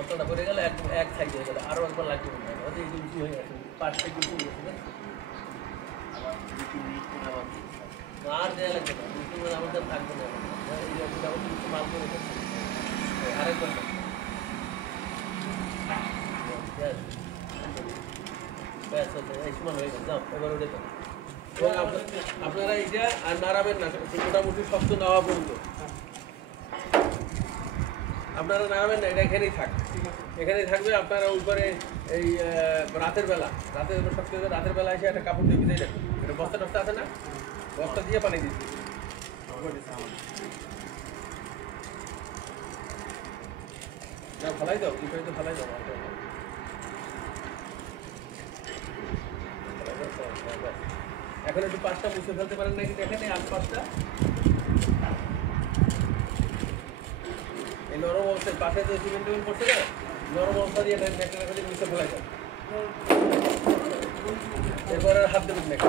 বস্তাটা পড়ে গেলে এক সাইড হয়ে গেল, আরও একবার লাগবে না, এই যে উঁচু হয়ে গেছে, পাশটা একটু উঁচু হয়ে গেছে, আর দেওয়া লাগবে না, উঁচু মানে আমাদের থাকবে না, এই যে মোটামুটি উঁচু মাল করে গেছে, আরেকবার ব্যাস হচ্ছে, এই সমান হয়ে গেছে, যাও এবার উঠে যাও। এবং আপনারা এইটা আর নাড়াবেন না, মোটামুটি শক্ত নেওয়া পর্যন্ত আপনারা নাড়াবেন না, এটা এখানেই থাক, এখানেই থাকবে। আপনারা উপরে এই রাতের বেলা শক্ত হয়ে রাতের বেলা এসে একটা কাপড় দিয়ে ভিজে রাখবেন, এটা বস্তা টস্তা আছে না, বস্তা দিয়ে পানি দিচ্ছি, না ফেলাই দাও, কি তো ফেলাই দাও, এখন একটু পাঁচটা মুছে ফেলতে পারেন নাকি দেখেন, এই 8-5টা এই নরম অবস্থায় পাশে যে সিমেন্ট টেবিল পড়ছে না, নরম অবস্থা দিয়ে মুছে ফেলাই দাও, এরপর আর হাত দেবেন নাকি।